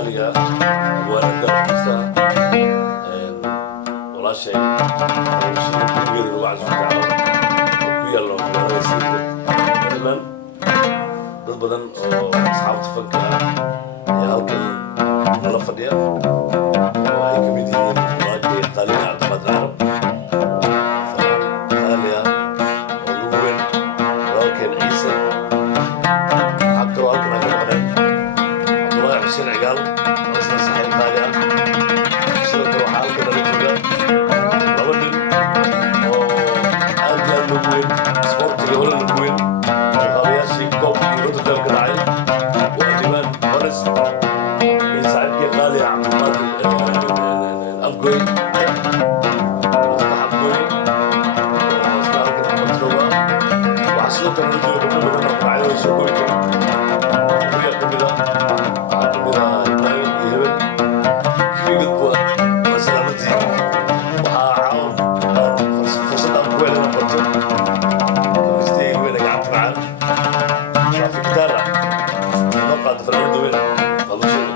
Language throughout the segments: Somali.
qaaliga waanada xisa walaashay gurigeeda lagu casuumay ku yaalo magaalada Puntland dad badan oo asxaabta fanka ah ayaa halkan nala fadhiya oo ay ka mid yihiin walaashii qaaliga Cabdiqaadir Carab fanaan qaali ah oo lagu weyn walaalkeen ciise waxaa kaloo halkan aan ka maqneen Cabdullaahi Xuseen Cigaal oo isna saaxiib qaali ah sidoo kale waxaa halkan nala jooga laba nin oo aad iyo aad loogu weyn isboortiga hore lagu weyn qabayaashii koobka iyo Rotterdam ka dhacay waa Diiwaan Forest iyo saaxiibkii qaali ah Cabdiqaadir Afgoy Muftax Afgoy oo isna halkan ka jooga waxaa sidoo kale nala jooga gabdho badan oo magacyadooda soo koobi karin guriga ka mid ah waxaa ka mid ah Ibrahim iyo Hebel كيف مسلمتي وعاون فرصة أقوى لنا برضو كمستي وين قعدت معاه شاف كتارة نقعد في الأرض وين خلصوا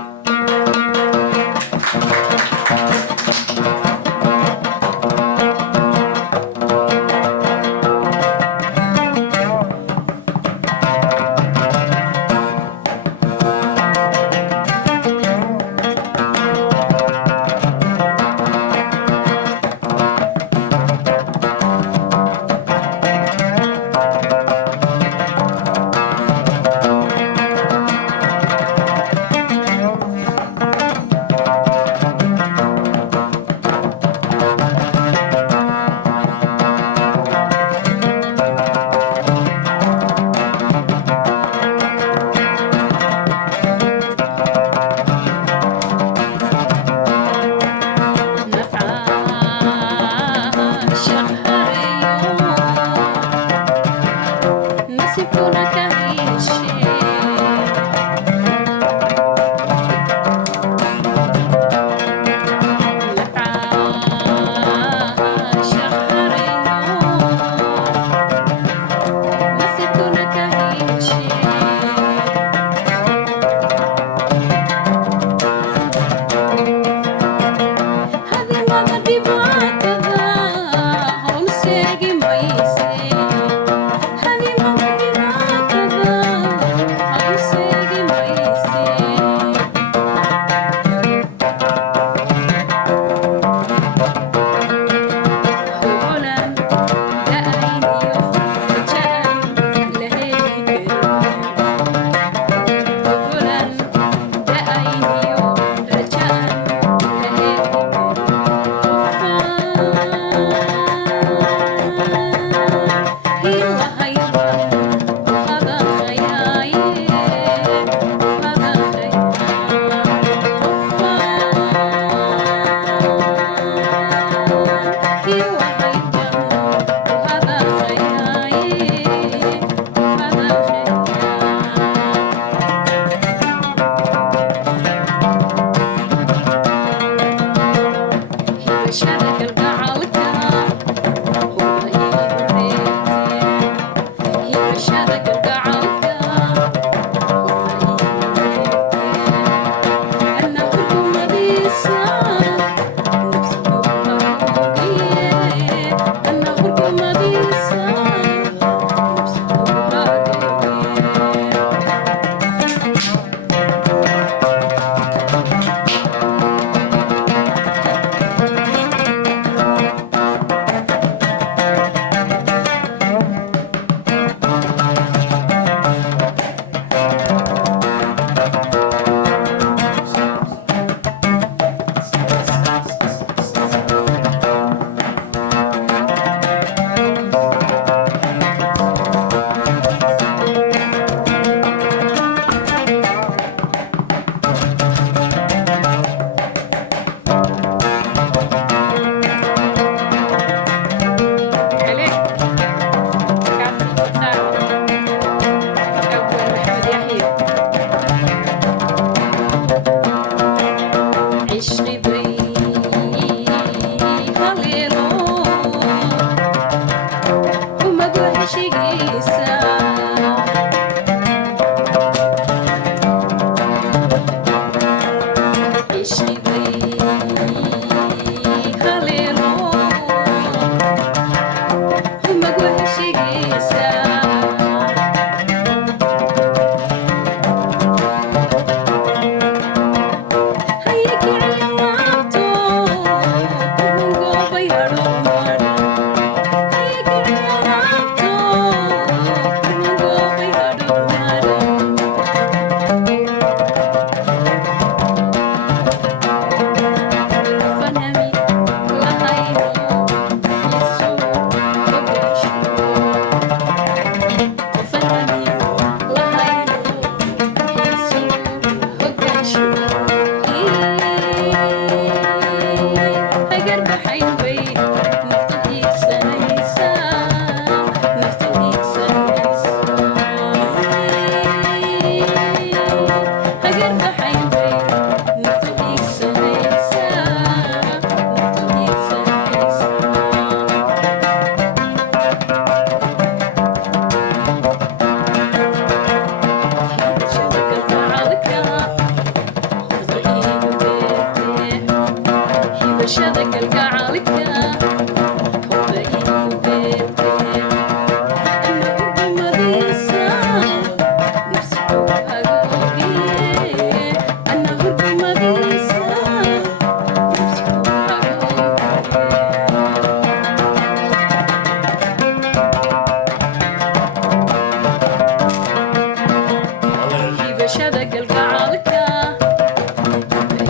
hibashada galgacalka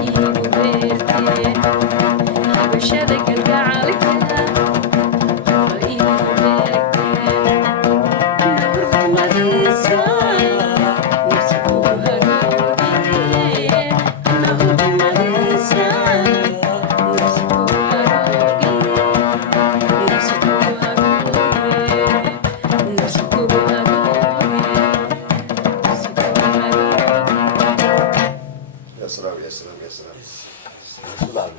iigu beertee hibashada galgacalka iigu beertee nahurmadiisa nafsi kugu haroogiye nahurmadiisa nafsi kugu haroogiye nafsi kugu haroogiye nafsi kugu haroogiye nafsi kugu haroogiye يا سلام يا سلام يا سلام. Bismillah.